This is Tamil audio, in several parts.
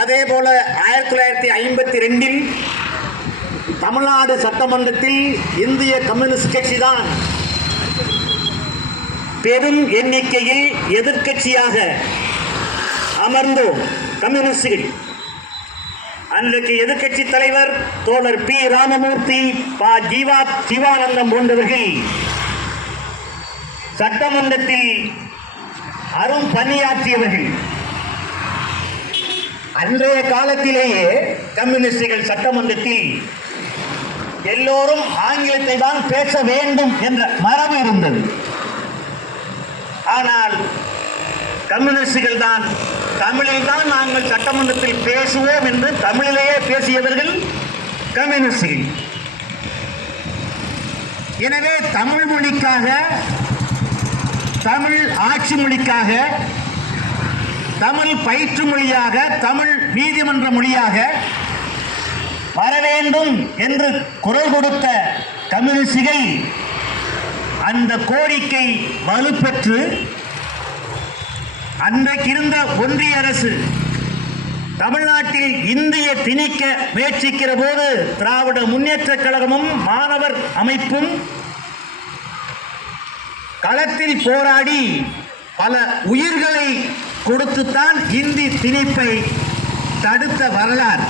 அதே போல ஆயிரத்தி தொள்ளாயிரத்தி ஐம்பத்தி ரெண்டில் தமிழ்நாடு சட்டமன்றத்தில் இந்திய கம்யூனிஸ்ட் கட்சி தான் பெரும் எண்ணிக்கையில் எதிர்க்கட்சியாக அமர்ந்தோம் கம்யூனிஸ்டுகள். அன்றைக்கு எதிர்க்கட்சி தலைவர் தோழர் பி. ராமமூர்த்தி ப. ஜீவா சிவானந்தம் போன்றவர்கள் சட்டமன்றத்தில் அரும் பணியாற்றியவர்கள் அன்றைய காலத்திலேயே கம்யூனிஸ்டுகள் சட்டமன்றத்தில் எல்லோரும் ஆங்கிலத்தை தான் பேச வேண்டும் என்ற மரபு இருந்தது. ஆனால் கம்யூனிஸ்டுகள் தான் தமிழில் தான் நாங்கள் சட்டமன்றத்தில் பேசுவோம் என்று தமிழிலேயே பேசியவர்கள் கம்யூனிஸ்டுகள். எனவே தமிழ் மொழிக்காக தமிழ் ஆட்சி மொழிக்காக தமிழ் பயிற்று மொழியாக தமிழ் நீதிமன்ற மொழியாக வர வேண்டும் என்று குரல் கொடுத்த கம்யூனிஸ்டுகள் அந்த கோரிக்கை வலுப்பெற்று அன்றைக்கு இருந்த ஒன்றிய அரசு தமிழ்நாட்டில் இந்திய திணிக்க முயற்சிக்கிற போது திராவிட முன்னேற்ற கழகமும் மாணவர் அமைப்பும் களத்தில் போராடி பல உயிர்களை கொடுத்துத்தான் இந்தி திணிப்பை தடுத்த வரலாறு.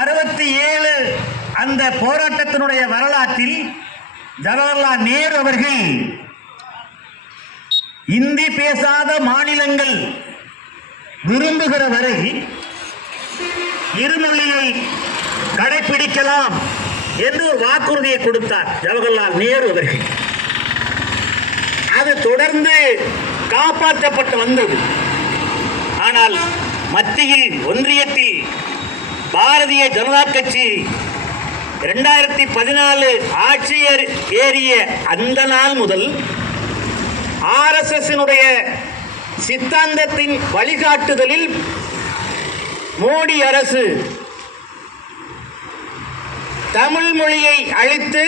அறுபத்தி ஏழு அந்த போராட்டத்தினுடைய வரலாற்றில் ஜவஹர்லால் நேரு அவர்கள் இந்தி பேசாத மாநிலங்கள் விரும்புகிற வரை இருமொழியை கடைபிடிக்கலாம் என்று ஒரு வாக்குறுதியை கொடுத்தார் ஜவஹர்லால் நேரு அவர்கள். அது தொடர்ந்து காப்பாற்றப்பட்டு வந்தது. ஆனால் மத்தியில் ஒன்றியத்தில் பாரதிய ஜனதா கட்சி ரெண்டாயிரத்தி பதினாலு ஆட்சியர் ஏறிய அந்த நாள் முதல் ஆர்எஸ்எஸ்னுடைய சித்தாந்தத்தின் வழிகாட்டுதலில் மோடி அரசு தமிழ் மொழியை அழித்து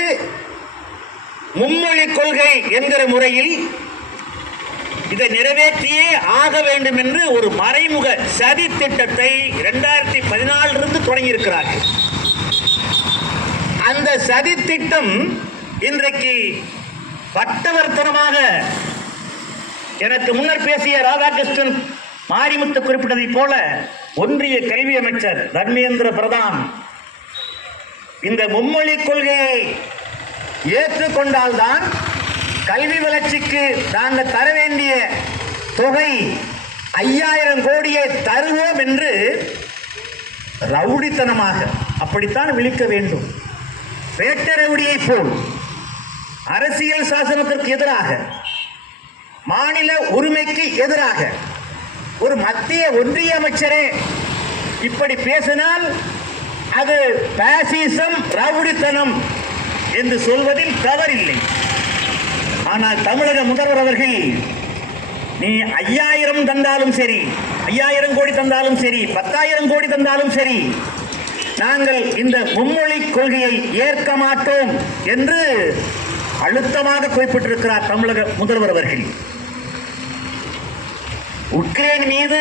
மும்மொழி கொள்கை என்கிற முறையில் இதை நிறைவேற்றியே ஆக வேண்டும் என்று ஒரு மறைமுக சதி திட்டத்தை இரண்டாயிரத்தி பதினாலிருந்து தொடங்கியிருக்கிறார்கள். அந்த சதி திட்டம் இன்றைக்கு பட்டவர்த்தனமாக எனக்கு முன்னர் பேசிய ராதாகிருஷ்ணன் மாரிமுத்து குறிப்பிட்டதைப் போல ஒன்றிய கல்வி அமைச்சர் தர்மேந்திர பிரதான் இந்த மும்மொழி கொள்கையை ஏற்றுக்கொண்டால்தான் கல்வி வளர்ச்சிக்கு நாங்கள் தர வேண்டிய தொகை ஐயாயிரம் கோடியை தருவோம் என்று ரவுடித்தனமாக அப்படித்தான் விழிக்க வேண்டும். வேட்ட ரவுடியைப் போல் அரசியல் சாசனத்திற்கு எதிராக மாநில உரிமைக்கு எதிராக ஒரு மத்திய ஒன்றிய அமைச்சரே இப்படி பேசினால் அது பாசிசம் ரவுடித்தனம் என்று சொல்வதில் தவறில்லை. ஆனால் தமிழக முதல்வர் அவர்கள் நீ ஐயாயிரம் தந்தாலும் சரி ஐயாயிரம் கோடி தந்தாலும் சரி பத்தாயிரம் கோடி தந்தாலும் சரி நாங்கள் இந்த மும்மொழி கொள்கையை ஏற்க மாட்டோம் என்று அழுத்தமாக குறிப்பிட்டிருக்கிறார் தமிழக முதல்வர் அவர்கள். உக்ரைன் மீது